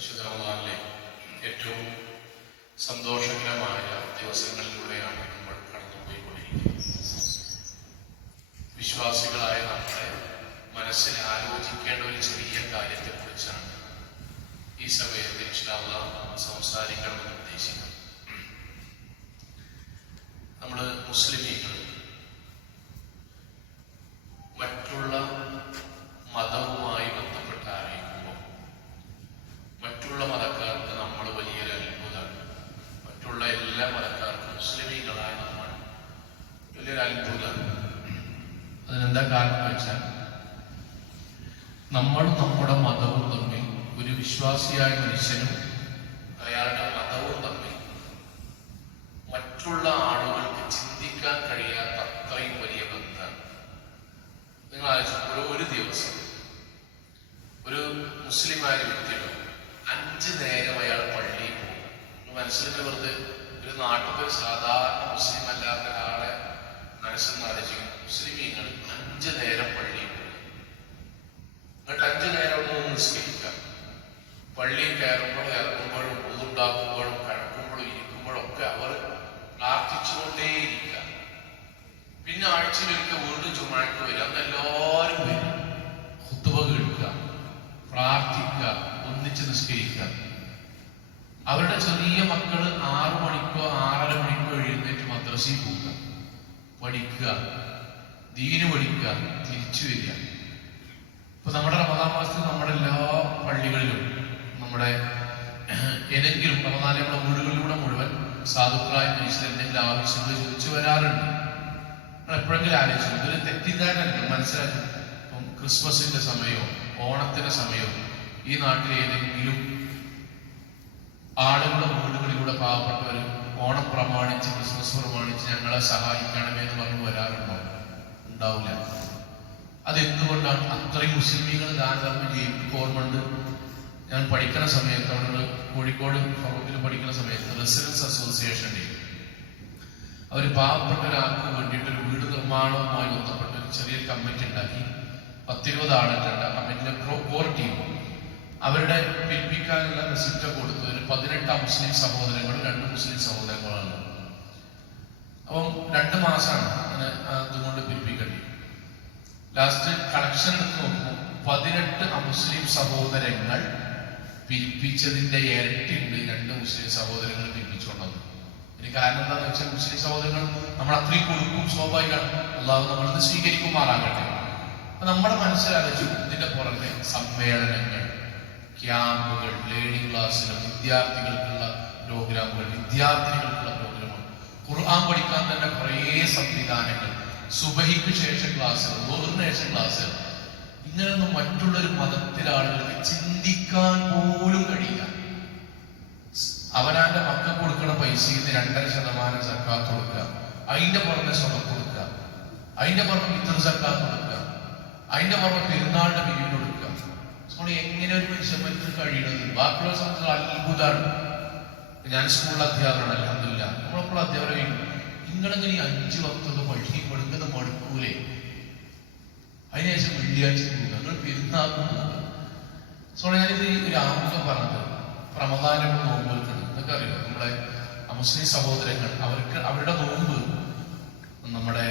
വിശുദ്ധ ഏറ്റവും സന്തോഷം മറ്റുള്ള ആളുകൾക്ക് ചിന്തിക്കാൻ കഴിയാത്ത അത്രയും വലിയ ബന്ധം. നിങ്ങൾ ആലോചിക്കുമ്പോൾ ഒരു ദിവസം ഒരു മുസ്ലിമായ വ്യക്തിയുടെ അഞ്ച് നേരം അയാൾ പള്ളിയിൽ പോകും. മനസ്സിലെ വെറുതെ ഒരു നാട്ടിലെ സാധാരണ മുസ്ലിം അല്ലാത്ത ഒരാളെ മനസ്സിൽ നിന്ന് ആലോചിക്കും മുസ്ലിമീങ്ങൾ അഞ്ച് നേരം പള്ളിയിൽ പ്രാർത്ഥിക്കുക ഒന്നിച്ച് നിസ്കരിക്കുക. അവരുടെ ചെറിയ മക്കൾ ആറു മണിക്കോ ആറര മണിക്കോ എഴുന്നേറ്റ് മദ്രസയിൽ പോവുക. പഠിക്കുക ദീന് പഠിക്കുക തിരിച്ചു വരിക. ഇപ്പൊ നമ്മുടെ റമദാൻ മാസത്തിൽ നമ്മുടെ എല്ലാ പള്ളികളിലും നമ്മുടെ ഏതെങ്കിലും റമദാൻ നമ്മുടെ വീടുകളിലൂടെ മുഴുവൻ സാധുക്കളായ മനുഷ്യർ എന്തെങ്കിലും ആവശ്യങ്ങൾ ചോദിച്ചു വരാറുണ്ട്. എപ്പോഴെങ്കിലും ആലോചിച്ചു ഇതൊരു തെറ്റിദ്ധാരണ മനസ്സിലാക്കും. ക്രിസ്മസിന്റെ സമയമോ ഓണത്തിന്റെ സമയം ഈ നാട്ടിലെ ഏതെങ്കിലും ആളുകളുടെ വീടുകളിലൂടെ പാവപ്പെട്ടവർ ഓണം പ്രമാണിച്ച് ക്രിസ്മസ് പ്രമാണിച്ച് ഞങ്ങളെ സഹായിക്കണമേ എന്ന് പറഞ്ഞു വരാറുണ്ടോ? ഉണ്ടാവില്ല. അതെന്തുകൊണ്ടാണ് അത്രയും മുസ്ലിമീങ്ങൾ ദാനധർമ്മം ചെയ്യും ഓർമ്മയുണ്ട്? ഞാൻ പഠിക്കുന്ന സമയത്ത് അവിടെ കോഴിക്കോട് ഫറൂഖിൽ പഠിക്കുന്ന സമയത്ത് റെസിഡൻസ് അസോസിയേഷന്റെ അവർ പാവപ്പെട്ട ഒരാൾക്ക് വേണ്ടിയിട്ട് ഒരു വീട് നിർമ്മാണവുമായി ബന്ധപ്പെട്ട് ഒരു ചെറിയൊരു കമ്മിറ്റി ഉണ്ടാക്കി. പത്തിരുപത് ആളുകളുണ്ട് അമിന്റെ കോർ ടീം അവരുടെ പിൽപ്പിക്കാനുള്ള റെസിപ്റ്റ് കൊടുത്തു. ഒരു പതിനെട്ട് മുസ്ലിം സഹോദരങ്ങളും രണ്ട് മുസ്ലിം സഹോദരങ്ങളാണ് അപ്പം രണ്ട് മാസമാണ് അങ്ങനെ അതുകൊണ്ട് പിൽപ്പിക്കേണ്ടി ലാസ്റ്റ് കളക്ഷൻ എടുത്ത് നോക്കുമ്പോൾ പതിനെട്ട് മുസ്ലിം സഹോദരങ്ങൾ പിരിപ്പിച്ചതിന്റെ ഇരട്ടിയുണ്ട് രണ്ട് മുസ്ലിം സഹോദരങ്ങൾ പിരിപ്പിച്ചുകൊണ്ടത് ഇതിന് കാരണം എന്താണെന്ന് വെച്ചാൽ മുസ്ലിം സഹോദരങ്ങൾ നമ്മൾ അത്രയും കൊടുക്കും സ്വാഭാവികമാണ്. അള്ളാഹു നമ്മളത് സ്വീകരിക്കുമാറാകട്ടെ നമ്മുടെ മനസ്സിലാലോചിച്ചു ഇതിന്റെ പുറമെ സമ്മേളനങ്ങൾ ക്യാമ്പുകൾ ലേണിംഗ് ക്ലാസ്സുകൾ വിദ്യാർത്ഥികൾക്കുള്ള പ്രോഗ്രാമുകൾ വിദ്യാർത്ഥികൾക്കുള്ള പ്രോഗ്രാമുകൾ. ഖുർആൻ പഠിക്കാൻ തന്നെ കുറേ സംവിധാനങ്ങൾ. സുബഹിക്ക് ശേഷം ക്ലാസ്സുകൾ വേറിന് ശേഷം ക്ലാസ്സുകൾ. ഇങ്ങനെയൊന്നും മറ്റുള്ളൊരു മതത്തിലെ ആളുകൾക്ക് ചിന്തിക്കാൻ പോലും കഴിയില്ല. അവനാന്റെ മക്കൾക്ക് കൊടുക്കുന്ന പൈസയിൽ നിന്ന് രണ്ടര ശതമാനം സർക്കാർ കൊടുക്കുക. അതിന്റെ പുറമെ സ്വതം കൊടുക്കുക. അതിന്റെ പുറമെ ഇത്ര സർക്കാർ കൊടുക്കുക. അതിന്റെ പുറമെ പെരുന്നാളിന്റെ പിരിവ് കൊടുക്കുക. സ്കൂളിൽ എങ്ങനെ ഒരു മനുഷ്യന്മാർക്ക് കഴിയണത്? ബാക്കിയുള്ള സംബന്ധിച്ച് അത്ഭുതമാണ്. ഞാൻ സ്കൂളിൽ അധ്യാപകനാണ് അലഹമില്ല നമ്മളപ്പോൾ അധ്യാപകരും നിങ്ങളിങ്ങനെ ഈ അഞ്ചു വക്തൊക്കെ പള്ളി കൊടുക്കുന്ന മടുക്കൂലേ? അതിനുശേഷം വെള്ളിയാഴ്ച നിങ്ങൾ പെരുന്നാക്കുന്നത് പോകുക സോ ഞാനിത് ഒരു ആമുഖം പറഞ്ഞത്. പ്രമദാനം നോമ്പ് വെക്കുന്നത് എന്നൊക്കെ അറിയാം? നമ്മുടെ മുസ്ലിം സഹോദരങ്ങൾ അവർക്ക് അവരുടെ നോമ്പ് നമ്മുടെ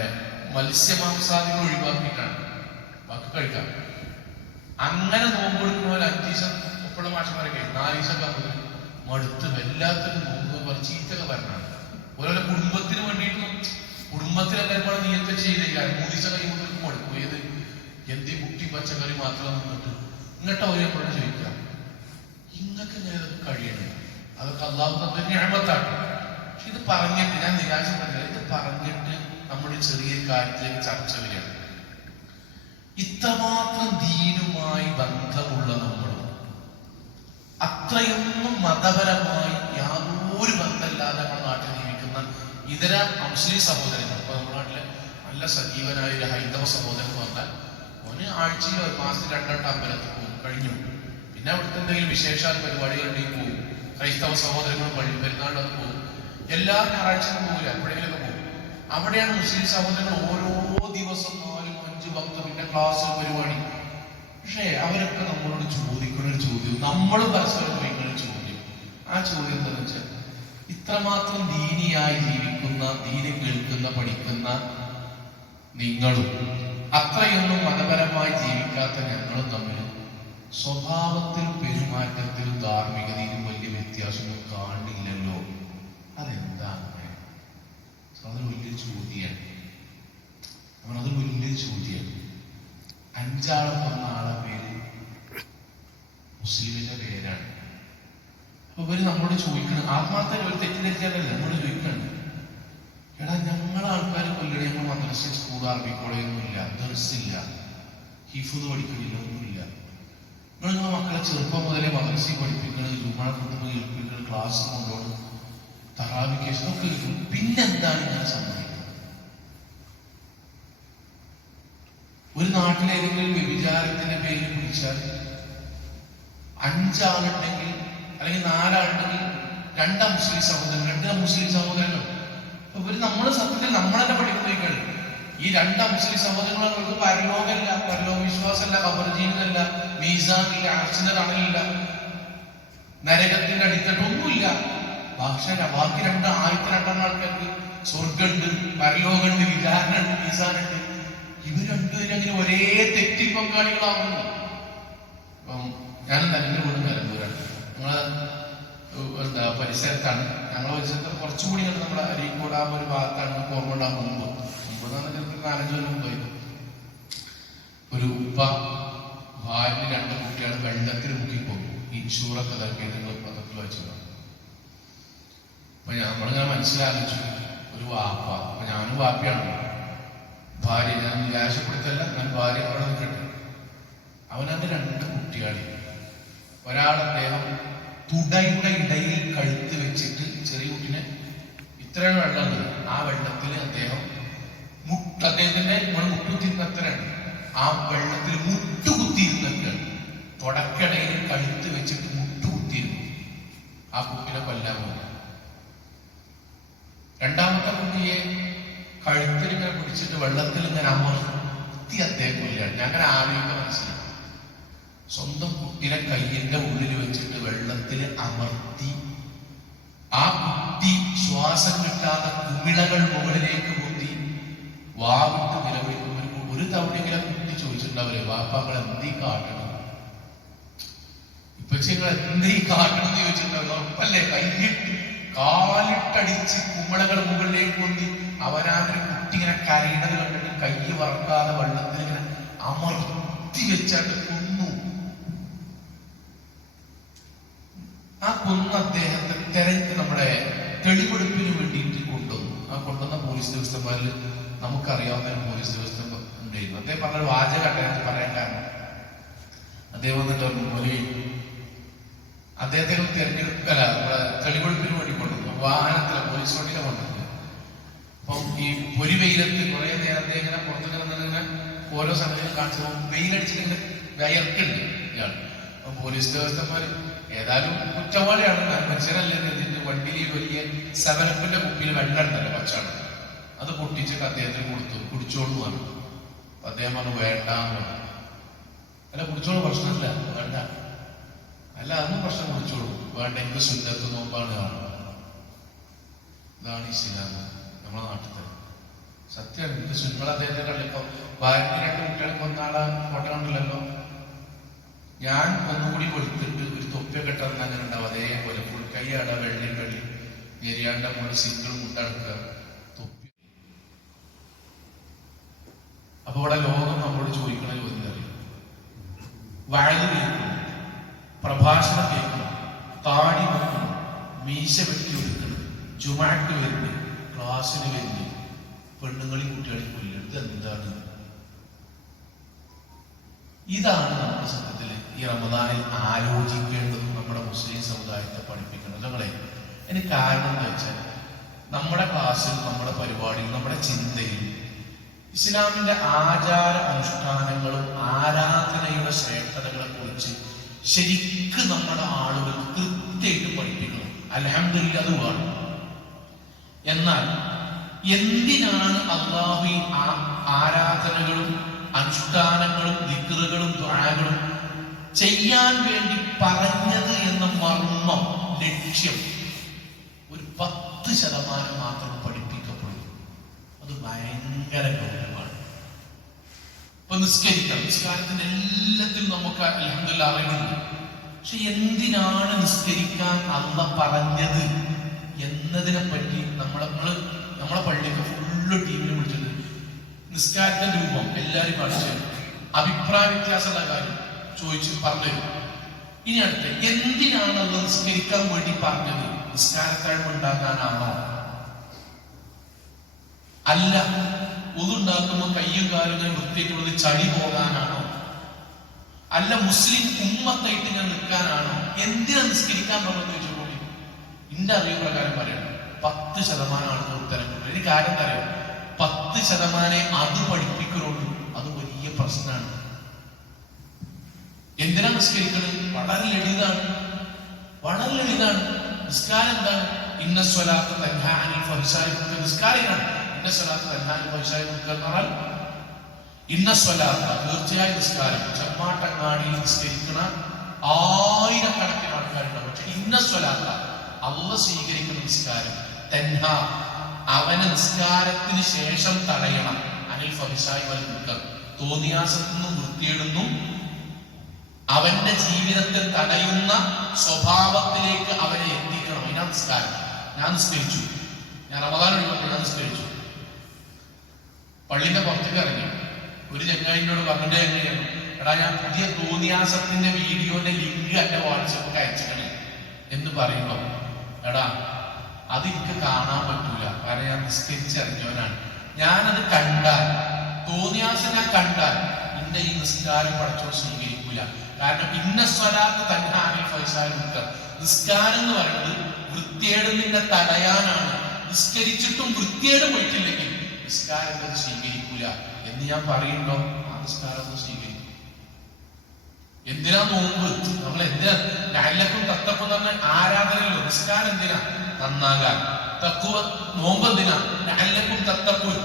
മത്സ്യമാംസാദികൾ ഒഴിവാക്കിയിട്ടാണ്. കഴിക്കാം. അങ്ങനെ നോമ്പ് എടുക്കുമ്പോൾ അഞ്ചു ദിവസം എപ്പോഴും മാഷന്മാരൊക്കെ നാല് ദിവസം ആകുമ്പോൾ മടുത്ത് വല്ലാത്തൊരു നോമ്പ് പറഞ്ഞ് ചീത്തൊക്കെ പറഞ്ഞാണ്. ഓരോ കുടുംബത്തിന് വേണ്ടിയിട്ടും കുടുംബത്തിലെല്ലാവരും കൂടെ നീയത്തെ ചെയ്തേക്കാൻ മൂന്ന് ദിവസം കഴിയുമ്പോൾ മടുക്കും. ഏത്? എന്തി കുട്ടി പച്ചക്കറി മാത്രം നിന്നിട്ട് ഇങ്ങോട്ട് അവരെ എപ്പോഴും ചോദിക്കാം ഇങ്ങക്ക് ഞാൻ കഴിയണം? അതൊക്കെ അള്ളാഹു തന്നെ ഞാമത്താണ് പക്ഷെ ഇത് പറഞ്ഞിട്ട് ഞാൻ നിരാശപ്പെടില്ല ഇത് പറഞ്ഞിട്ട് നമ്മുടെ ചെറിയ കാര്യത്തിലേക്ക് ചർച്ച വരികയാണ് ഇത്രമാത്രം ദീനുമായി ബന്ധമുള്ള നമ്മൾ അത്രയൊന്നും മതപരമായി യാതൊരു ബന്ധമില്ലാതെ നമ്മുടെ നാട്ടിൽ ജീവിക്കുന്ന ഇതര മുസ്ലിം സഹോദരങ്ങൾ. ഇപ്പൊ നമ്മുടെ നാട്ടിലെ നല്ല സജീവനായ ഒരു ഹൈന്ദവ സഹോദരൻ പറഞ്ഞാൽ ഓന് ആഴ്ചയിൽ ഒരു മാസത്തിൽ രണ്ടെട്ട് അമ്പലത്തിൽ പോകും കഴിഞ്ഞു. പിന്നെ അവിടുത്തെ എന്തെങ്കിലും വിശേഷാൽ പരിപാടികളുണ്ടെങ്കിൽ പോകും ക്രൈസ്തവ സഹോദരങ്ങൾ പള്ളി പെരുന്നാളിലൊക്കെ പോകും. എല്ലാ ഞായറാഴ്ചയും പോകില്ല എപ്പോഴെങ്കിലൊക്കെ പോകും. അവിടെയാണ് മുസ്ലിം സഹോദരങ്ങൾ ഓരോ ദിവസം ക്ലാസ് പരിപാടി പക്ഷേ അവരൊക്കെ നമ്മളോട് ചോദിക്കുന്ന ഒരു ചോദ്യം നമ്മൾ പരസ്പരം ചോദിക്കുന്ന ചോദ്യം. ആ ചോദ്യം എന്താണെന്ന് വെച്ചാൽ ഇത്രമാത്രം ദീനിയായി ജീവിക്കുന്ന ദീനി കേൾക്കുന്ന പഠിക്കുന്ന നിങ്ങളും അത്രയൊന്നും മതപരമായി ജീവിക്കാത്ത ഞങ്ങളും തമ്മിൽ സ്വഭാവത്തിലും പെരുമാറ്റത്തിലും ധാർമ്മികതയിലും വലിയ വ്യത്യാസമൊന്നും കാണില്ലല്ലോ. അതെന്താണ് അതൊരു വലിയ ചോദ്യമാണ് നമ്മളത് വലിയ ചോദ്യമാണ് അഞ്ചാളെ കൊന്ന ആളെ പേര് മുസ്ലിമിന്റെ പേരാണ്. അപ്പൊ ഇവർ നമ്മളോട് ചോദിക്കണം ആത്മാർത്ഥ ഒരു തെറ്റിദ്ധരിച്ചാലല്ല നമ്മളോട് ചോദിക്കണം. എടാ ഞങ്ങളെ ആൾക്കാർ കൊല്ലണ ഞങ്ങൾ മദ്രസ സ്കൂൾ അറബി കോളേജൊന്നും ഇല്ല ദർസില്ല ഹിഫുദ് പഠിക്കണില്ല ഒന്നുമില്ല നിങ്ങൾ നിങ്ങളെ മക്കളെ ചെറുപ്പം മുതലേ മദ്രസയിൽ പഠിപ്പിക്കണത് ജുമാ കുത്തുമ്പോൾ കേൾപ്പിക്കുന്നത് ക്ലാസ് കൊണ്ടുപോകണം തറാവിക്കേഷൻ ഒക്കെ കേൾക്കും പിന്നെന്താണ് ഞാൻ സമ്മതിക്കുന്നത് ഒരു നാട്ടിലെ ഏതെങ്കിലും വ്യഭിചാരത്തിന്റെ പേരിൽ പിടിച്ചാൽ അഞ്ചാളുണ്ടെങ്കിൽ അല്ലെങ്കിൽ നാലാളുണ്ടെങ്കിൽ രണ്ടാം മുസ്ലിം സഹോദരൻ രണ്ടാം മുസ്ലിം സഹോദരനോ അപ്പൊ ഇവർ നമ്മൾ സത്യത്തിൽ നമ്മളെന്നെ പഠിക്കുന്നേക്കാണ് ഈ രണ്ടാം മുസ്ലിം സഹോദരങ്ങൾക്ക് പരലോകമില്ല. പരലോക വിശ്വാസമല്ല കബർജീനല്ല മീസാനില്ല അർച്ചന നരകത്തിന്റെ അടിത്തട്ടൊന്നുമില്ല പക്ഷേ ബാക്കി രണ്ട് ആയിരത്തി രണ്ടാം ആൾക്കാർക്ക് സ്വർഗമുണ്ട് പരലോകമുണ്ട് വിചാരണുണ്ട് മീസാനുണ്ട്. ഇവർ രണ്ടുപേരും അങ്ങനെ ഒരേ തെറ്റി പങ്കാളികളാവുന്നു. അപ്പം ഞാൻ എന്റെ കൂടെ നിലമ്പൂരാണ്. നമ്മളെ എന്താ പരിസരത്താണ്. ഞങ്ങളെ പരിസരത്ത് കുറച്ചുകൂടി കണ്ട് നമ്മുടെ അരീക്കോട് ആ ഒരു ഭാഗത്താണ് നമുക്ക് മുമ്പ് മുമ്പ് എന്ന് കൊല്ലം മുമ്പായിരുന്നു ഒരു ഉപ്പ ഭാര്യ രണ്ട് കുട്ടികൾ വെള്ളത്തിൽ മുക്കിപ്പോകും ഇൻഷൂറൊക്കെ ഇതാക്കിയിട്ട് നിങ്ങൾ പത്രത്തിൽ വായിച്ചു അപ്പൊ ഞാൻ മനസ്സിലാലോചിച്ചു ഒരു വാപ്പ അപ്പൊ ഞാനും വാപ്പയാണ് ഭാര്യ ഞാൻ നിരാശപ്പെടുത്തല്ല ഞാൻ ഭാര്യ അവിടെ നിൽക്കട്ടെ. അവനത് രണ്ട് കുട്ടികളെ. ഒരാൾ അദ്ദേഹം തുടയുടെ ഇടയിൽ കഴുത്ത് വെച്ചിട്ട് ചെറിയ കുട്ടിനെ ഇത്രയാണ് വെള്ളം ആ വെള്ളത്തിൽ അദ്ദേഹം മുട്ട് അദ്ദേഹത്തിന്റെ നമ്മൾ മുട്ടുകുത്തിരുന്ന അത്രയാണ് ആ വെള്ളത്തിൽ മുട്ടുകുത്തിയിരുന്നൊക്കെയാണ് തുടക്കടയിൽ കഴുത്ത് വെച്ചിട്ട് മുട്ടുകുത്തിയിരുന്നു. ആ കുട്ടിനെ കൊല്ലാൻ പോകുന്നത് രണ്ടാമത്തെ കുട്ടിയെ കഴുത്തിൽ കുടിച്ചിട്ട് വെള്ളത്തിൽ ഇങ്ങനെ അമർത്തി അദ്ദേഹം കൊല്ലുകയാണ്. ഞാൻ അങ്ങനെ ആലോചിക്കാൻ മനസ്സിലായി. സ്വന്തം കുട്ടിനെ കയ്യിന്റെ ഉള്ളിൽ വെച്ചിട്ട് വെള്ളത്തിൽ അമർത്തി ആ കുട്ടി ശ്വാസം കിട്ടാതെ കുമിളകൾ മുകളിലേക്ക് പൊന്തി വാവിട്ട് നിലവിളിക്കുമ്പോൾ ഒരു തവണയെങ്കിലും കുട്ടി ചോദിച്ചിട്ടുണ്ടാവില്ലേ വാപ്പാക്കൾ എന്തീ കാട്ടണം ഇപ്പൊ ഇപ്പച്ചിങ്ങൾ എന്തീ കാട്ടണം എന്ന് ചോദിച്ചിട്ടുണ്ടാവില്ല ഉറപ്പല്ലേ കയ്യിട്ട് കാലിട്ടടിച്ച് കുമിളകൾ മുകളിലേക്ക് പൊന്തി അവനാന്റെ കുട്ടി ഇങ്ങനെ കരയണത് കണ്ടിട്ട് കൈ വറക്കാതെ വെള്ളത്തിൽ ഇങ്ങനെ അമർത്തി വെച്ചാട്ട് കൊന്നു. ആ കൊന്ന അദ്ദേഹത്തെ തെരഞ്ഞ് നമ്മുടെ തെളിവെടുപ്പിന് വേണ്ടിയിട്ട് കൊണ്ടുവന്നു. ആ കൊണ്ടുവന്ന പോലീസ് ഉദ്യോഗസ്ഥന്മാരിൽ നമുക്കറിയാവുന്ന പോലീസ് ഉദ്യോഗസ്ഥൻ ഉണ്ടായിരുന്നു. അദ്ദേഹം പറഞ്ഞ ഒരു വാചക അദ്ദേഹത്തിന് പറയാൻ കാരണം. അദ്ദേഹം വന്നിട്ട് പറഞ്ഞു മൊലി അദ്ദേഹത്തെ തെരഞ്ഞെടുപ്പ് അല്ല തെളിവെടുപ്പിന് വേണ്ടി കൊണ്ടുവന്നു. വാഹനത്തിലെ പോലീസ് വണ്ടിയിലെ കൊണ്ടുവന്നു അപ്പം ഈ പൊരി വെയിലത്ത് കുറെ നേരത്തെ ഇങ്ങനെ പുറത്ത് കിടന്നിങ്ങനെ ഓരോ സമയത്ത് കാണിച്ചു വെയിലടിച്ചിട്ട് വിയർക്കുണ്ട് ഇയാൾ. അപ്പം പോലീസ് ഉദ്യോഗസ്ഥന്മാര് ഏതായാലും കുറ്റവാളിയാണ്. മനുഷ്യരല്ലേ ഇതിന്റെ വണ്ടിയിൽ ഈ വലിയ സെവനപ്പിന്റെ കുപ്പിയിൽ വെള്ളം ഉണ്ടല്ലോ പച്ചാണ്. അത് പൊട്ടിച്ചിട്ട് അദ്ദേഹത്തിന് കൊടുത്തു. കുടിച്ചോളൂ പറഞ്ഞു അദ്ദേഹം പറഞ്ഞു വേണ്ട എന്ന് പറഞ്ഞു. അല്ല കുടിച്ചോളൂ പ്രശ്നമില്ല. വേണ്ട. അല്ല അതൊന്നും പ്രശ്നം കുടിച്ചോളൂ. വേണ്ട എന്ത് സുന്നത്ത് നോക്കാണ് ഇതാണ് ഇതാണ് ഇസ്ലാം. നമ്മുടെ നാട്ടിൽ സത്യമാണ് ഇത് സുന്മൾ അദ്ദേഹത്തെ ഇപ്പൊ ഭാര്യ രണ്ട് കുട്ടികളെ കൊന്നാളെ ഫോട്ടോ കണ്ടില്ലല്ലോ? ഞാൻ ഒന്നുകൂടി വെളുത്തിട്ട് ഒരു തൊപ്പിയൊക്കെ കെട്ടാൻ അങ്ങനെ ഉണ്ടാവും. അതേപോലെ ഫുൾ കൈയാട വെള്ളി വെള്ളി എരിയാണ്ട പോലെ സിംഗിൾ മുണ്ടടക്കുക തൊപ്പി. അപ്പൊ ഇവിടെ ലോകം നമ്മോട് ചോദിക്കണ ചോദ്യം അറിയാം? വഴി കേൾക്കുന്നു പ്രഭാഷണം കേൾക്കണം താടി വെക്കണം മീശ വെട്ടി എടുക്കണം ജുമാക്ക് വരുന്നത് ക്ലാസ്സിന് വരുന്നത് പെണ്ണുങ്ങളെയും കുട്ടികളെയും കൊല്ലണം എന്താണ്? ഇതാണ് നമ്മുടെ സത്യത്തിൽ ഈ റമദാനിൽ ആലോചിക്കേണ്ടതും നമ്മുടെ മുസ്ലിം സമുദായത്തെ പഠിപ്പിക്കണം. നമ്മളെ അതിന് കാരണം എന്താ വെച്ചാൽ നമ്മുടെ ക്ലാസ്സിൽ നമ്മുടെ പരിപാടിയിൽ നമ്മുടെ ചിന്തയിൽ ഇസ്ലാമിന്റെ ആചാര അനുഷ്ഠാനങ്ങളും ആരാധനയുടെ ശ്രേഷ്ഠതകളെ കുറിച്ച് ശരിക്കും നമ്മുടെ ആളുകൾ കൃത്യമായിട്ട് പഠിപ്പിക്കണം. അലഹമില്ല എന്നാൽ എന്തിനാണ് അള്ളാഹു ആരാധനകളും അനുഷ്ഠാനങ്ങളും ദിക്റുകളും ദ്വാരകളും ചെയ്യാൻ വേണ്ടി പറഞ്ഞത് എന്ന മർമ്മം ലക്ഷ്യം ഒരു പത്ത് ശതമാനം മാത്രം പഠിപ്പിക്കപ്പെടും അത് ഭയങ്കര ഗൗരവമാണ്. ഇപ്പൊ നിസ്കരിക്കാം. നിസ്കാരത്തിന് എല്ലാത്തിനും നമുക്ക് അലഹമില്ല അറിവുണ്ട്. പക്ഷെ എന്തിനാണ് നിസ്കരിക്കാൻ അള്ള പറഞ്ഞത് എന്നതിനെ പറ്റി നമ്മളെ നമ്മൾ നമ്മളെ പള്ളിയൊക്കെ ഫുള്ള് ടീമിനെ വിളിച്ചത് നിസ്കാരത്തിന്റെ രൂപം എല്ലാരും കാണിച്ചു അഭിപ്രായ വ്യത്യാസമുള്ള കാര്യം ചോദിച്ച് പറഞ്ഞു ഇനി അടുത്ത് എന്തിനാണ് നിസ്കരിക്കാൻ വേണ്ടി പറഞ്ഞത്? നിസ്കാരക്കാഴ്മ ഉണ്ടാക്കാനാണോ? അല്ല ഒതുണ്ടാക്കുമ്പോൾ കയ്യും കാലും ഇങ്ങനെ വൃത്തിയായിട്ടുള്ളത് ചളി പോകാനാണോ? അല്ല മുസ്ലിം ഉമ്മത്തായിട്ട് ഞാൻ നിൽക്കാനാണോ? എന്തിനാ നിസ്കരിക്കാൻ പറഞ്ഞു ചോദിച്ചപ്പോൾ എന്റെ അറിവ് പ്രകാരം പറയണം. പത്ത് ശതമാനം ഉത്തരം. കിട്ടും എനിക്ക് കാര്യം എന്താ അറിയോ പത്ത് ശതമാനേ അത് പഠിപ്പിക്കുന്നുള്ളൂ അത് വലിയ പ്രശ്നമാണ് എന്തിനാ നിസ്കരിക്കുന്നത് വളരെ ലളിതാണ്. വളരെ ലളിതാണ്. നിസ്കാരം എന്താണ്? ഇന്ന സ്വലാത്ത് തൻഹാനിൽ മുൻകർ നിസ്കാരമാണ് ഇന്ന സ്വലാത്ത് തൻഹാനിൽ മുൻകർ എന്ന് പറഞ്ഞാൽ ഇന്ന തീർച്ചയായും നിസ്കാരം. ചെമ്മാട്ടങ്ങാടിയിൽ നിസ്കരിക്കുന്ന ആയിരക്കണക്കിന് ആൾക്കാരുണ്ടാവും. പക്ഷെ ഇന്ന സ്വലാത്ത അള്ള സ്വീകരിക്കുന്ന നിസ്കാരം. അവന് നിസ്കാരത്തിന് ശേഷം തടയണം. അനിൽ ഫഹിഷായി വൽ മുക്കർ തോന്നിയാസത്തു വൃത്തിയിടുന്നും. അവന്റെ ജീവിതത്തെ തടയുന്ന സ്വഭാവത്തിലേക്ക് അവനെ എത്തിക്കണം. ഇനാ നിസ്കാരം. ഞാൻ നിസ്കരിച്ചു. ഞാൻ റമദാൻ ഒഴിവാക്കി. ഞാൻ നിസ്കരിച്ചു. പള്ളിന്റെ പുറത്തേക്ക് ഇറങ്ങി. ഒരു ചങ്ങായിനോട് പറഞ്ഞിട്ട് എങ്ങനെയാണ്? എടാ ഞാൻ പുതിയ തോന്നിയാസത്തിന്റെ വീഡിയോന്റെ ലിങ്ക് എന്റെ വാട്സപ്പ് അയച്ചിട്ടുണ്ട്. എന്ന് പറയുമ്പോ എടാ അത് എനിക്ക് കാണാൻ പറ്റൂല. കാരണം ഞാൻ നിസ്കരിച്ചറിഞ്ഞവനാണ്. ഞാനത് കണ്ടാൽ തോന്നിയാസം ഞാൻ കണ്ടാൽ എന്റെ ഈ നിസ്കാരം പഠിച്ചോ സ്വീകരിക്കൂല. കാരണം ഇന്ന സ്വലാത്ത് തന്നെ ഫൈസായി നിൽക്കുക നിസ്കാരം എന്ന് പറയുന്നത് നിന്നെ തടയാനാണ്. നിസ്കരിച്ചിട്ടും വൃത്തിയേട് പോയിട്ടില്ലെങ്കിൽ നിസ്കാരം സ്വീകരിക്കൂല. എന്ന് ഞാൻ പറയുന്നുണ്ടോ ആ നിസ്കാരം സ്വീകരിക്കും. എന്തിനാ നോമ്പ്? നമ്മൾ എന്തിനാ? ഞാനിലക്കും തത്തപ്പം തന്നെ ആരാധനയിലോ? നിസ്കാരം എന്തിനാ? നന്നാകാൻ. തക്കുവ നോമ്പെന്തിനാണ് അല്ലക്കും തത്തപ്പുൻ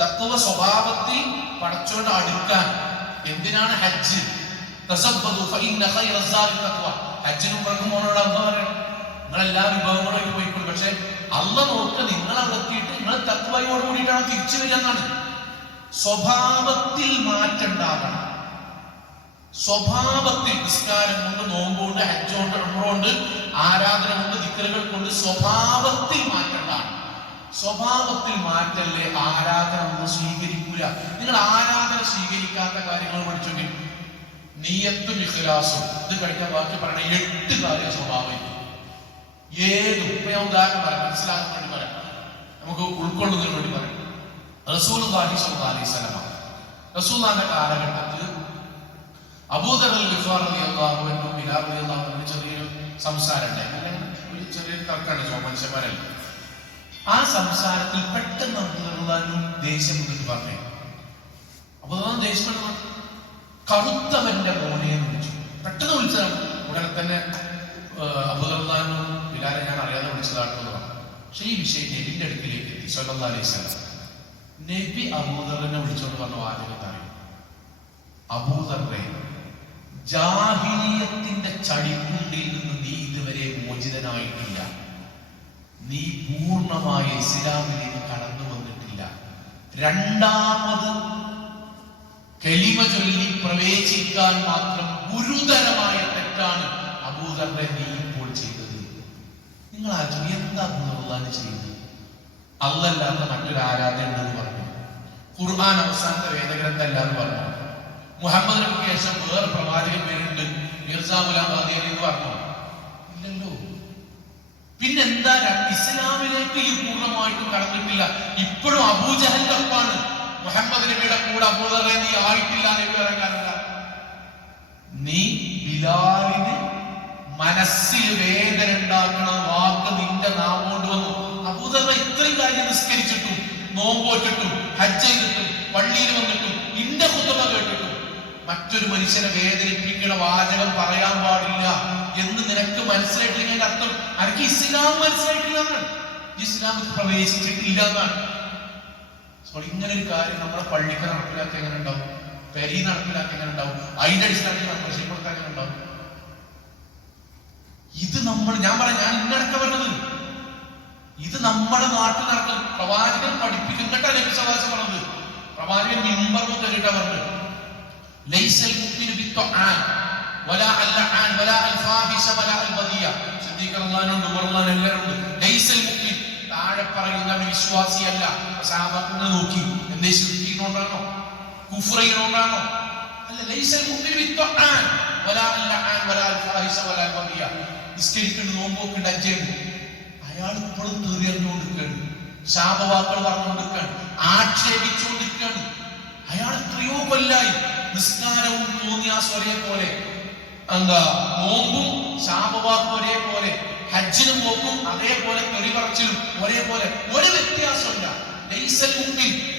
തക്കുവ സ്വഭാവത്തിൽ പടച്ചോണ്ട് അടുക്കാൻ. എന്തിനാണ് ഹജ്ജ്? ഹജ്ജിനും പുറക്കും മോനോട് എന്താ പറയണം നിങ്ങൾ എല്ലാ വിഭവങ്ങളും പോയിക്കൊള്ളു പക്ഷെ അല്ല നോക്ക് നിങ്ങൾ അവിടെ നിങ്ങൾ തക്വയോട് കൂടിയിട്ടാണ് തിരിച്ചു വരിക എന്നാണ്. സ്വഭാവത്തിൽ മാറ്റണ്ടാകണം സ്വഭാവത്തിൽ നിസ്കാരം കൊണ്ട് നോമ്പുകൊണ്ട് ഹജ്ജുകൊണ്ട് ഉണർവുകൊണ്ട് ആരാധന കൊണ്ട് ദിക്കറുകൾ കൊണ്ട് സ്വഭാവത്തിൽ മാറ്റണ്ടാണ്. സ്വഭാവത്തിൽ മാറ്റല്ലേ ആരാധന ഒന്നും സ്വീകരിക്കൂല? നിങ്ങൾ ആരാധന സ്വീകരിക്കാത്ത കാര്യങ്ങൾ പഠിച്ചെങ്കിൽ നീയത്തും ഇഖ്ലാസും. ഇത് കഴിഞ്ഞ ബാക്കി പറയണ എട്ട് കാര്യം സ്വഭാവം ഏതും. ഞാൻ ഉദാഹരണം പറയാം. മനസ്സിലാക്കാൻ വേണ്ടി പറയാം. നമുക്ക് ഉൾക്കൊള്ളുന്നതിന് വേണ്ടി പറയാം. റസൂൽ അലൈഹി സ്വലമ റസൂലിന്റെ കാലഘട്ടത്തിൽ അബൂദർ അൽ ഗിഫാർ അലി അള്ളാഹു ബിലാൽ അലി അൻഹു ചെറിയൊരു സംസാരം ഉണ്ടായി അല്ലെങ്കിൽ ഒരു ചെറിയൊരു തർക്കമാണ് മനുഷ്യന്മാരല്ല. ആ സംസാരത്തിൽ പെട്ടെന്ന് അബൂദർലാനും ദേഷ്യം എന്നിട്ട് പറഞ്ഞു. അബൂദർലാൻ ദേഷ്യം കറുത്തവന്റെ മോനെ എന്ന് വിളിച്ചു. പെട്ടെന്ന് വിളിച്ചതാണ്. ഉടനെ തന്നെ അബുദർദാനും ബിലാലെ ഞാൻ അറിയാതെ വിളിച്ചതാണെന്ന് പറഞ്ഞു. പക്ഷെ ഈ വിഷയം നബിന്റെ അടുക്കിലേക്ക് എത്തി. സല്ലല്ലാഹു അലൈഹി വസല്ലം നബി അബൂദറിനെ വിളിച്ചോണ്ട് പറഞ്ഞ വാചകം അറിയും അബൂദറെ ജാഹിലിയത്തിന്റെ ചടിക്കുണ്ടിൽ നിന്ന് നീ ഇതുവരെ മോചിതനായിട്ടില്ല. നീ പൂർണമായ ഇസ്ലാമിലേക്ക് കടന്നു വന്നിട്ടില്ല. രണ്ടാമത് കലിമ ചൊല്ലി പ്രവേശിക്കാൻ മാത്രം ഗുരുതരമായ തെറ്റാണ് അബൂദറിനെ നീ ഇപ്പോൾ ചെയ്തത്. നിങ്ങൾ അബൂദർ ചെയ്തത് അല്ലല്ലാത്ത മറ്റൊരു ആരാധന പറഞ്ഞു. ഖുർആൻ അവസാനത്തെ വേദഗ്രന്ഥം അല്ലാന്ന് പറഞ്ഞു. മുഹമ്മദ് ശേഷം വേറെ പ്രവാചകൻ പേരുണ്ട് മിർസ ഗുലാം എന്ന് പറഞ്ഞു. ഇല്ലല്ലോ. പിന്നെന്താ ഇസ്ലാമിലേക്ക് ഈ പൂർണമായിട്ടും കടന്നിട്ടില്ല. ഇപ്പോഴും അബൂജഹലിന്റെ ഒപ്പാണ് മുഹമ്മദ് നബിയുടെ കൂടെ അബൂദറെ നീ ആയിട്ടില്ല നബി കാരണം നീ ബിലാലിന് മനസ്സിൽ വേദന ഉണ്ടാക്കണ വാക്ക് നിന്റെ നാമോണ്ട് വന്നു. അബൂദർ ഇത്രയും കാര്യം നിസ്കരിച്ചിട്ടും നോമ്പോറ്റിട്ടും ഹജ്ജ് ചെയ്തിട്ടും പള്ളിയിൽ വന്നിട്ടും ഇന്റെ കുത്തുമ കേട്ടിട്ടും മറ്റൊരു മനുഷ്യനെ വേദനിപ്പിക്കുന്ന വാചകം പറയാൻ പാടില്ല എന്ന് നിനക്ക് മനസ്സിലായിട്ടില്ലെങ്കിൽ അർത്ഥം അനക്ക് ഇസ്ലാം മനസ്സിലായിട്ടില്ല എന്നാണ്. ഇസ്ലാമിൽ പ്രവേശിച്ചിട്ടില്ല എന്നാണ്. ഇങ്ങനെ ഒരു കാര്യം നമ്മുടെ പള്ളിക്ക് നടപ്പിലാക്കി എങ്ങനെ ഉണ്ടാവും? പെരി നടപ്പിലാക്കി എങ്ങനെ ഉണ്ടാവും? അതിന്റെ അടിസ്ഥാനത്തിൽ നമ്മൾ ശരിപ്പെടുത്താൻ എങ്ങനെ ഉണ്ടാവും? ഇത് നമ്മൾ ഞാൻ പറയാം ഞാൻ ഇന്നടക്ക പറഞ്ഞത്. ഇത് നമ്മുടെ നാട്ടിൽ നടക്കുന്ന പ്രവാചകൻ പഠിപ്പിക്കുന്നിട്ടാണ് എനിക്ക് സവാസം പറഞ്ഞത്. പ്രവാചകൻ മിമ്പർ മുതലിട്ടാ പറഞ്ഞത്. ലൈസൽ المؤمن بالطعان വലാ اللعان വലാ الفاحش വലാ അൽബദിയ സിദ്ദീഖ് റളിയല്ലാഹു ഉമർ റളിയല്ലാഹു എല്ലാവരും ലൈസൽ മുഅ്മിൻ താഴെ പറയുന്ന വിശ്വാസിയല്ല. സഹാബത്തിനെ നോക്കി. എന്തേ ശിർക്കിനോണ്ടാണോ കുഫ്രയിനോണ്ടാണോ അല്ല ലൈസൽ മുഅ്മിനു ബിത്തൊആൻ വലാ അൽആൻ വലാ അൽഫാഹിഷ വലാ അൽബദിയ നിസ്കരിക്കുന്നു നോമ്പോക്കുണ്ട് അജ്ജയുണ്ട് അയാൾ ഇപ്പോഴും തീറിയറിഞ്ഞുകൊണ്ടിരിക്കുകയാണ് ശാപവാക്കൾ പറഞ്ഞുകൊണ്ടിരിക്കുകയാണ്. ആക്ഷേപിച്ചുകൊണ്ടിരിക്കുകയാണ്. അയാൾ എത്രയോ കൊല്ലായി. നിസ്കാരവും തോന്നിയ ഒരേ പോലെ എന്താ നോമ്പും ശാപവാക്കും ഒരേ പോലെ ഹജ്ജിനും നോക്കും അതേപോലെ തെറി പറച്ചിലും ഒരേപോലെ. ഒരു വ്യത്യാസമില്ല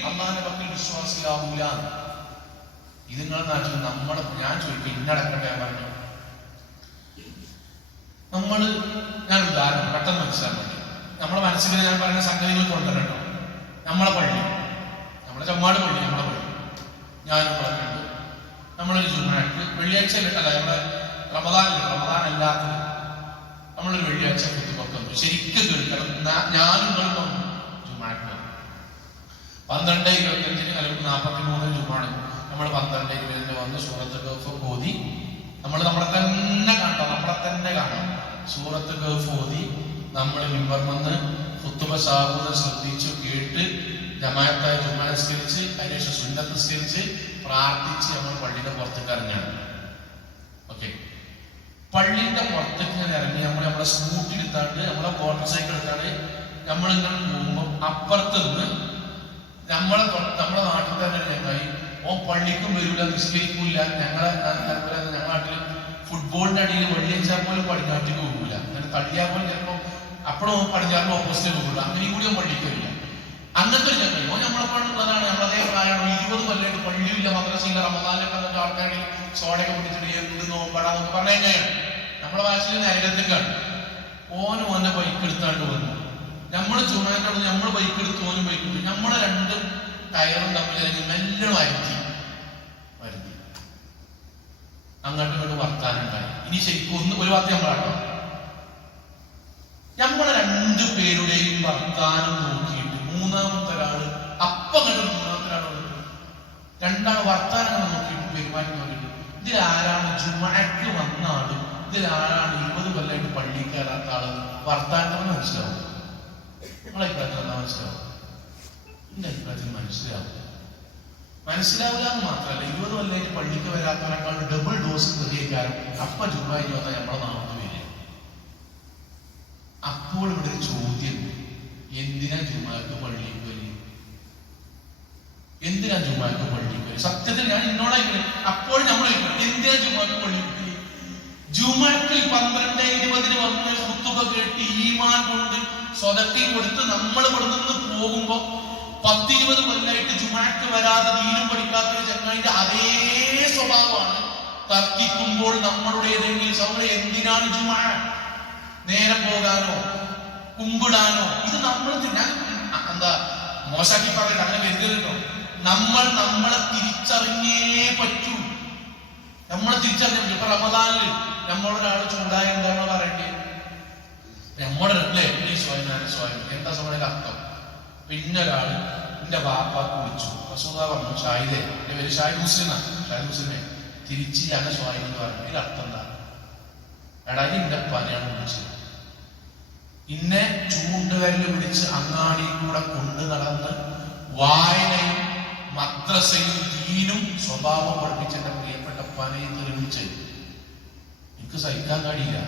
അള്ളാന്റെ പക്കൽ വിശ്വാസിയാവൂല ഇത് നാട്ടിൽ നമ്മളെ ഞാൻ ചോദിക്കും ഇന്നടക്കട്ടെ പറഞ്ഞു. നമ്മൾ ഞാൻ ഉദാഹരണം പെട്ടെന്ന് മനസ്സിലാക്കി നമ്മുടെ മനസ്സിൽ ഞാൻ പറയുന്ന സംഗതികൾ കൊണ്ടുവരണം നമ്മളെ പള്ളി. ചമ്മാട് പള്ളി നമ്മളെ പള്ളി. ഞാനും പറഞ്ഞിട്ടുണ്ട് നമ്മളൊരു ജുമാക്ക് വെള്ളിയാഴ്ച അല്ല നമ്മുടെ റമദാനില്ല റമദാൻ അല്ലാത്തത് നമ്മളൊരു വെള്ളിയാഴ്ച കുത്തിപ്പൊക്കുന്നു ശരിക്കും കേൾക്കണം ഞാനും കേൾക്കും ജുമാക്ക് പന്ത്രണ്ട് ഇരുപത്തഞ്ചിന് അല്ലെങ്കിൽ നാൽപ്പത്തി മൂന്ന് ജുമാണ് നമ്മൾ പന്ത്രണ്ട് ഇരുപതിന് വന്ന് സൂറത്ത് ഗൾഫ് ഓതി. നമ്മൾ നമ്മളെ തന്നെ കാണണം നമ്മളെ തന്നെ കാണണം. സൂറത്ത് ഗൾഫ് ഓതി നമ്മൾ മിമ്പർ വന്ന് കുത്തുമ സാഹുദ ശ്രദ്ധിച്ചു കേട്ട് ജമായത്തായ ജുമാ നിസ്കരിച്ച് അതിനുശേഷം സുന്നത്ത് നിസ്കരിച്ച് പ്രാർത്ഥിച്ച് നമ്മൾ പള്ളിയുടെ പുറത്തേക്ക് ഇറങ്ങാണ് ഓക്കെ പള്ളിയുടെ പുറത്തേക്ക് ഞാൻ ഇറങ്ങി നമ്മൾ നമ്മളെ സ്കൂട്ടി എടുത്താണ്ട് നമ്മളെ മോട്ടോർ സൈക്കിൾ എടുത്താണ്ട് നമ്മളിങ്ങനെ പോകുമ്പോൾ അപ്പുറത്ത് നിന്ന് നമ്മളെ നമ്മളെ നാട്ടിൽ തന്നെ ഒരു ഓ പള്ളിക്കും വരില്ല നിസ്കരിക്കൂല ഞങ്ങളെ ഞങ്ങളുടെ നാട്ടിൽ ഫുട്ബോളിന്റെ അടിയിൽ വെള്ളിയച്ചാൽ പോലും പടിഞ്ഞാട്ടിക്ക് പോകില്ല അങ്ങനെ തള്ളിയാൽ പോലും ചിലപ്പോൾ അപ്പോഴും പടിഞ്ഞാറിന് ഓപ്പോസിറ്റ് പോകില്ല അങ്ങനെയും കൂടി പള്ളിക്ക് വരില്ല. അങ്ങനത്തെ ഒരു ചങ്ങായി ഓൻ നമ്മളെപ്പോഴുള്ളതാണ് നമ്മളതേ പ്രായമാണ്. ഇരുപത് കൊല്ലമായിട്ട് പള്ളിയില്ല മദ്രസയില്ല റമദാനിലെ എന്നിട്ട് ആൾക്കാരിൽ സോഡയൊക്കെ പിടിച്ചിട്ട് എന്ത് നോമ്പടാന്നൊക്കെ പറഞ്ഞു കഴിഞ്ഞാൽ നമ്മളെ വാശി നേരത്തേക്കാണ് ഓനും ഓന്റെ ബൈക്ക് എടുത്താണ്ട് വന്നു. നമ്മൾ ചുമയോട് നമ്മൾ ബൈക്ക് എടുത്ത് ഓനും ബൈക്ക് എടുത്തു. നമ്മളെ രണ്ട് ടയറും തമ്മിൽ അല്ലെങ്കിൽ മെല്ലെ വരുത്തി. വരുത്തി. അങ്ങോട്ട് ഇങ്ങോട്ട് വർത്താനം ഉണ്ടായി. ഇനി ശരിക്കും ഒന്ന് ഒരു വാർത്ത നമ്മളാട്ടോ നമ്മളെ രണ്ടു പേരുടെയും വർത്താനം നോക്കിയിട്ട് മൂന്നാമത്തെ ഒരാൾ അപ്പം കണ്ടു മൂന്നാമത്തെ ഒരാൾ വന്നിട്ടുണ്ട്. രണ്ടാൾ വർത്താനങ്ങൾ നോക്കിയിട്ട് പെരുമാറ്റം നോക്കിയിട്ട് ആരാണ് ജുമഴക്ക് വന്ന ആളും? ഇതിൽ ആരാണ് ഇരുപത് കൊല്ലമായിട്ട് പള്ളിയിൽ കയറാത്ത ആൾ? വർത്താനം മനസ്സിലാവും. നിങ്ങളെ അഭിപ്രായത്തിൽ മനസ്സിലാവും? എന്റെ അഭിപ്രായത്തിൽ മനസ്സിലാവും. മനസ്സിലാവില്ല എന്ന് മാത്രമല്ല ഇരുപത് കൊല്ലമായിട്ട് പള്ളിക്ക് വരാത്തവരെക്കാൾ ഡബിൾ ഡോസ് നിർവഹിക്കാൻ അപ്പ ജുമായി വന്നാൽ നമ്മളെ നാമത്ത് വരിക. അപ്പോൾ ഇവിടെ ഒരു ചോദ്യം എന്തിനാ ജുമാക്ക് പള്ളിയിൽ വരി എന്തിനാ ജുമാക്ക് പള്ളിയിൽ വരി സത്യത്തിൽ ഞാൻ എന്നോടായി അപ്പോൾ നമ്മൾ എന്തിനാ ജുമാക്ക് പള്ളിയിൽ വരി ജുമാക്കിൽ പന്ത്രണ്ട് ഇരുപതിന് വന്ന് കുത്തുക കേട്ട് ഈമാൻ കൊണ്ട് സ്വതത്തി കൊടുത്ത് നമ്മൾ ഇവിടെ നിന്ന് പോകുമ്പോ പത്തിരുപത് കൊല്ലായിട്ട് ജുമാക്ക് വരാതെ ദീനം പഠിക്കാത്ത ഒരു ചങ്ങായിന്റെ അതേ സ്വഭാവമാണ് തർക്കിക്കുമ്പോൾ നമ്മളുടെ ഏതെങ്കിലും സൗകര്യം എന്തിനാണ് ജുമാ? നേരം പോകാനോ കുമ്പിടാനോ? ഇത് നമ്മൾ ഞാൻ എന്താ മോശാക്കി പറയട്ടെ അങ്ങനെ കരുതരുതോ നമ്മൾ നമ്മളെ തിരിച്ചറിഞ്ഞേ പറ്റൂ. നമ്മളെ തിരിച്ചറിഞ്ഞു ഇപ്പൊ റമദാനിൽ നമ്മളൊരാൾ ചൂടായ എന്താണോ പറയേണ്ടത് നമ്മുടെ സ്വയം സ്വയം. എന്താ സമയം അർത്ഥം? പിന്നെ ഒരാൾ എന്റെ ബാപ്പാക്ക് വിളിച്ചു. റസൂദ പറഞ്ഞു ഷാഹിദേ എന്റെ പേര് ഷാഹിദ് മുസ്ലിമാണ് ഷാഹിദ് മുസ്ലിമെ തിരിച്ച് ഞാൻ സ്വയം എന്ന് പറഞ്ഞു. ഇതിന്റെ അർത്ഥം എന്താ? എടാ ഇത് എന്റെ പനിയാണ് വിളിച്ചത്. ഇന്നെ ചൂണ്ടുകല്ല് പിടിച്ച് അങ്ങാടി കൂടെ കൊണ്ടു നടന്ന് വായനയും മദ്രസയും ദീനും സ്വഭാവം പഠിപ്പിച്ച പ്രിയപ്പെട്ട പനയും തെളിവിച്ച് എനിക്ക് സഹിക്കാൻ കഴിയില്ല.